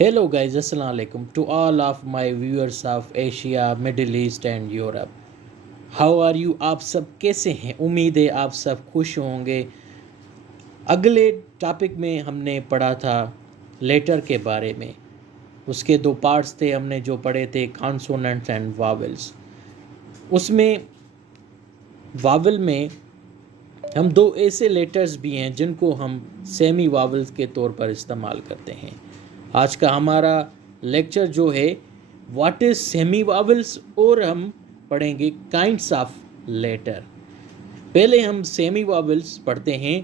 Hello guys, Assalamu alaikum to all of my viewers of Asia, Middle East and Europe. How are you? आप सब कैसे हैं? उम्मीद है आप सब खुश होंगे। अगले टॉपिक में हमने पढ़ा था लेटर के बारे में। उसके दो पार्ट्स थे, हमने जो पढ़े थे कॉन्सोनेंट्स एंड वावल्स। उसमें वावल में हम दो ऐसे लेटर्स भी हैं जिनको हम सेमी वावल्स के तौर पर इस्तेमाल करते हैं। आज का हमारा लेक्चर जो है व्हाट इज सेमी वावल्स, और हम पढ़ेंगे काइंड्स ऑफ लेटर। पहले हम सेमी वावल्स पढ़ते हैं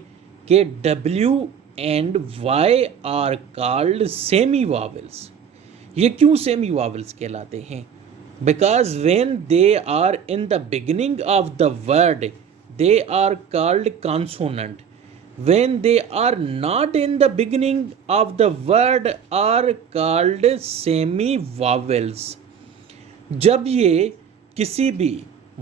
कि W and Y are called semi vowels. ये क्यों सेमी वावल्स कहलाते हैं? Because when they are in the beginning of the word they are called consonant. When they are not in the beginning of the word are called semi vowels. जब ये किसी भी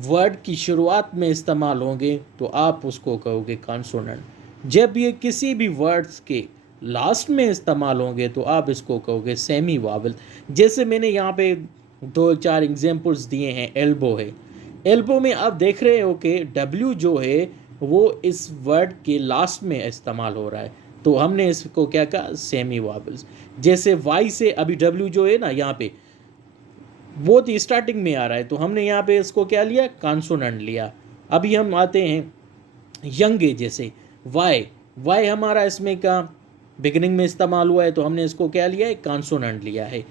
word की शुरुआत में इस्तेमाल होंगे तो आप उसको कहोगे कॉन्सोनेंट। जब ये किसी भी वर्ड्स के लास्ट में इस्तेमाल होंगे तो आप इसको कहोगे सेमी वावल। जैसे मैंने यहाँ पे दो चार एग्जांपल्स दिए हैं। एल्बो है, एल्बो में आप देख रहे हो कि W जो है वो इस वर्ड के लास्ट में इस्तेमाल हो रहा है, तो हमने इसको क्या कहा? Semi vowels. जैसे Y से अभी W जो है ना यहाँ पे बहुत ही स्टार्टिंग में आ रहा है, तो हमने यहाँ पे इसको क्या लिया? कॉन्सोनेंट लिया। अभी हम आते हैं यंग, जैसे Y हमारा इसमें का बिगिनिंग में इस्तेमाल हुआ है, तो हमने इसको क्या लिया है? कॉन्सोनेंट लिया है।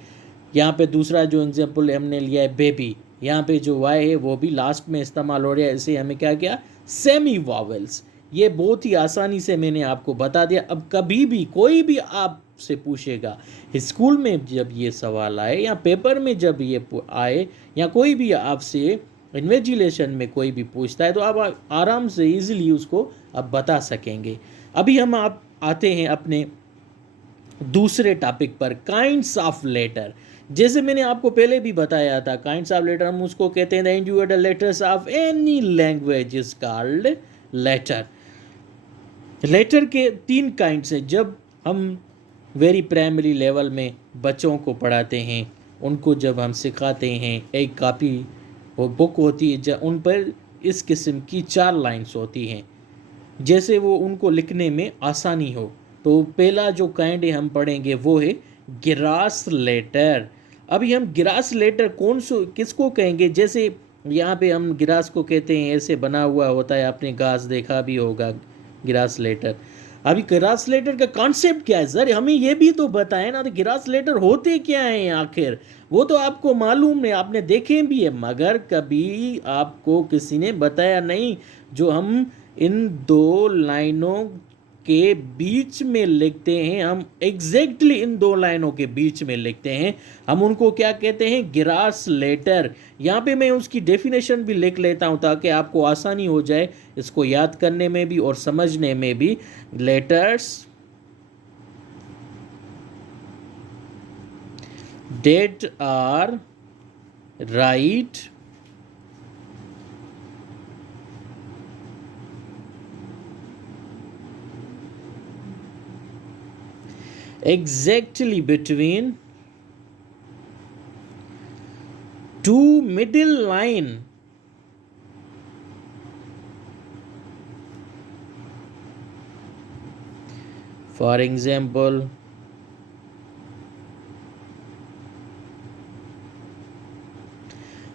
यहाँ पे दूसरा जो एग्जाम्पल हमने लिया है बेबी, यहाँ पे जो Y है वो भी लास्ट में इस्तेमाल हो रहा है, इसे हमें क्या किया? Semi vowels. ये बहुत ही आसानी से मैंने आपको बता दिया। अब कभी भी कोई भी आपसे पूछेगा, स्कूल में जब ये सवाल आए या पेपर में जब ये आए या कोई भी आपसे इन्वेजिलेशन में कोई भी पूछता है, तो आप आराम से इजीली उसको अब बता सकेंगे। अभी हम आप आते हैं अपने दूसरे टॉपिक पर, काइंड्स ऑफ लेटर। जैसे मैंने आपको पहले भी बताया था, काइंड्स ऑफ लेटर हम उसको कहते हैं the individual letters of any language is called letter. Letter के तीन काइंड्स हैं। जब हम वेरी प्राइमरी लेवल में बच्चों को पढ़ाते हैं, उनको जब हम सिखाते हैं, एक कॉपी और बुक होती है जब उन पर इस किस्म की 4 लाइन्स होती हैं, जैसे वो उनको लिखने में आसानी हो। तो पहला जो काइंड हम पढ़ेंगे वो है ग्रास लेटर। अभी हम ग्रास लेटर कौन सो किसको कहेंगे? जैसे यहाँ पे हम ग्रास को कहते हैं, ऐसे बना हुआ होता है, आपने घास देखा भी होगा, ग्रास लेटर। अभी ग्रास लेटर का कॉन्सेप्ट क्या है सर? हमें ये भी तो बताएं ना, तो ग्रास लेटर होते क्या हैं आखिर? वो तो आपको मालूम है, आपने देखे भी है, मगर कभी आपको किसी ने बताया नहीं। जो हम इन दो लाइनों के बीच में लिखते हैं, हम एग्जैक्टली इन दो लाइनों के बीच में लिखते हैं, हम उनको क्या कहते हैं? Grass letter. यहाँ पे मैं उसकी डेफिनेशन भी लिख लेता हूँ ताकि आपको आसानी हो जाए इसको याद करने में भी और समझने में भी। Letters that are write exactly between two middle line for example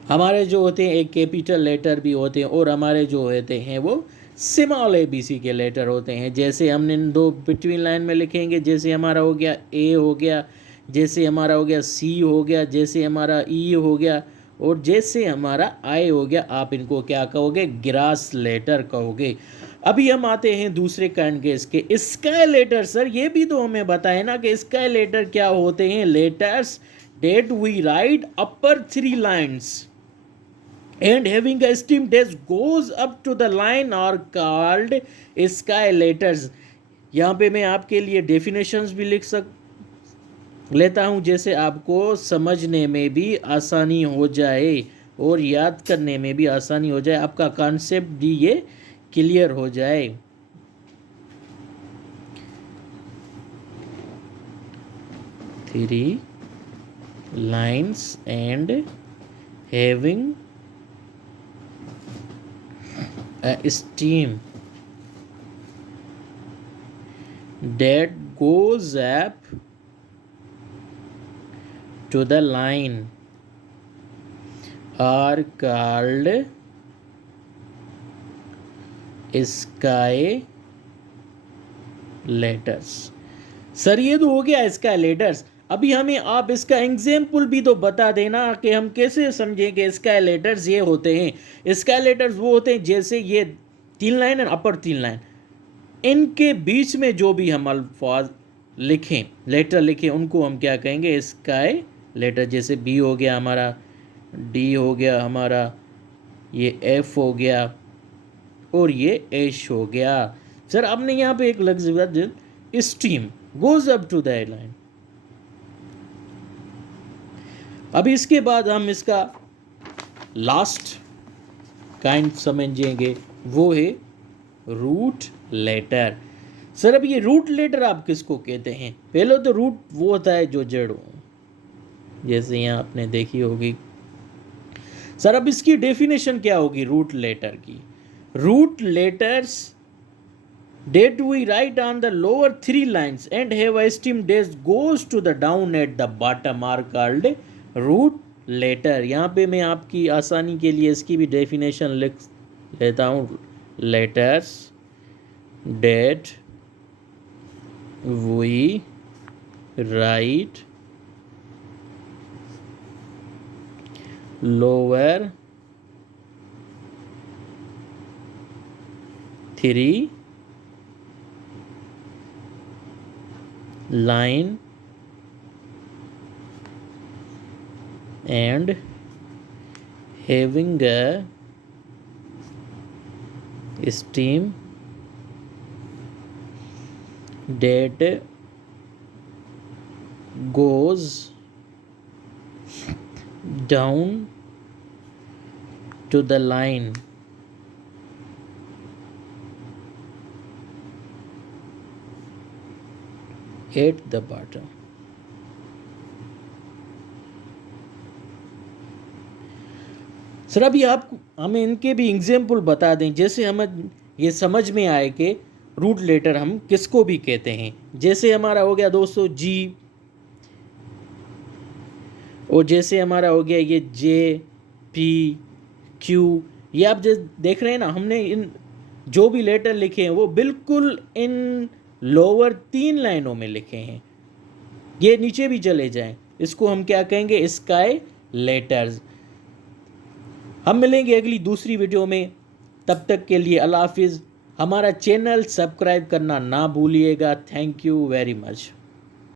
हमारे जो होते हैं एक कैपिटल लेटर भी होते हैं, और हमारे जो होते हैं वो स्मॉल ABC के लेटर होते हैं। जैसे हमने दो बिटवीन लाइन में लिखेंगे, जैसे हमारा हो गया A हो गया, जैसे हमारा हो गया C हो गया, जैसे हमारा E हो गया, और जैसे हमारा I हो गया। आप इनको क्या कहोगे? ग्रास लेटर कहोगे। अभी हम आते हैं दूसरे काइंड के, इसके स्काई लेटर। सर ये भी तो हमें बताए ना कि स्काई लेटर क्या होते हैं? Letters that we write upper 3 lines and having a steam dash goes up to the line are called sky letters. यहाँ पे मैं आपके लिए डेफिनेशंस भी लिख लेता हूँ, जैसे आपको समझने में भी आसानी हो जाए और याद करने में भी आसानी हो जाए, आपका कॉन्सेप्ट भी ये क्लियर हो जाए। 3 lines and having a stream that goes up to the line are called sky letters। Sir ये तो हो गया स्काई लेटर्स। अभी हमें आप इसका एग्जाम्पल भी तो बता देना कि हम कैसे समझेंगे स्काई लेटर्स ये होते हैं। स्काई लेटर्स वो होते हैं जैसे ये 3 लाइन और अपर 3 लाइन, इनके बीच में जो भी हम अल्फाज लिखें, लेटर लिखें, उनको हम क्या कहेंगे? Sky letter. जैसे बी हो गया हमारा, डी हो गया हमारा, ये एफ हो गया और ये एच हो गया। सर आपने यहाँ पे एक लफ्ज stem goes up to the line. अभी इसके बाद हम इसका लास्ट काइंड समझेंगे, वो है रूट लेटर। सर अब ये रूट लेटर आप किसको कहते हैं? पहले तो रूट वो होता है जो जड़ हो, जैसे यहाँ आपने देखी होगी। सर अब इसकी डेफिनेशन क्या होगी रूट लेटर की? Root letters that we write on the lower 3 lines and have a stem that goes to the down at the bottom are called root letter। यहाँ पे मैं आपकी आसानी के लिए इसकी भी डेफिनेशन लिख लेता हूँ। Letters that we write lower 3 line and having a stem that goes down to the line at the bottom। Sir अभी आप हमें इनके भी एग्जाम्पल बता दें, जैसे हमें ये समझ में आए कि रूट लेटर हम किसको भी कहते हैं। जैसे हमारा हो गया दोस्तों जी, और जैसे हमारा हो गया ये जे, पी, क्यू। ये आप जैसे देख रहे हैं ना, हमने इन जो भी लेटर लिखे हैं वो बिल्कुल इन लोअर 3 लाइनों में लिखे हैं। ये नीचे भी चले जाएं, इसको हम क्या कहेंगे? Sky letters. हम मिलेंगे अगली दूसरी वीडियो में, तब तक के लिए अल्लाह हाफिज़। हमारा चैनल सब्सक्राइब करना ना भूलिएगा। Thank you very much.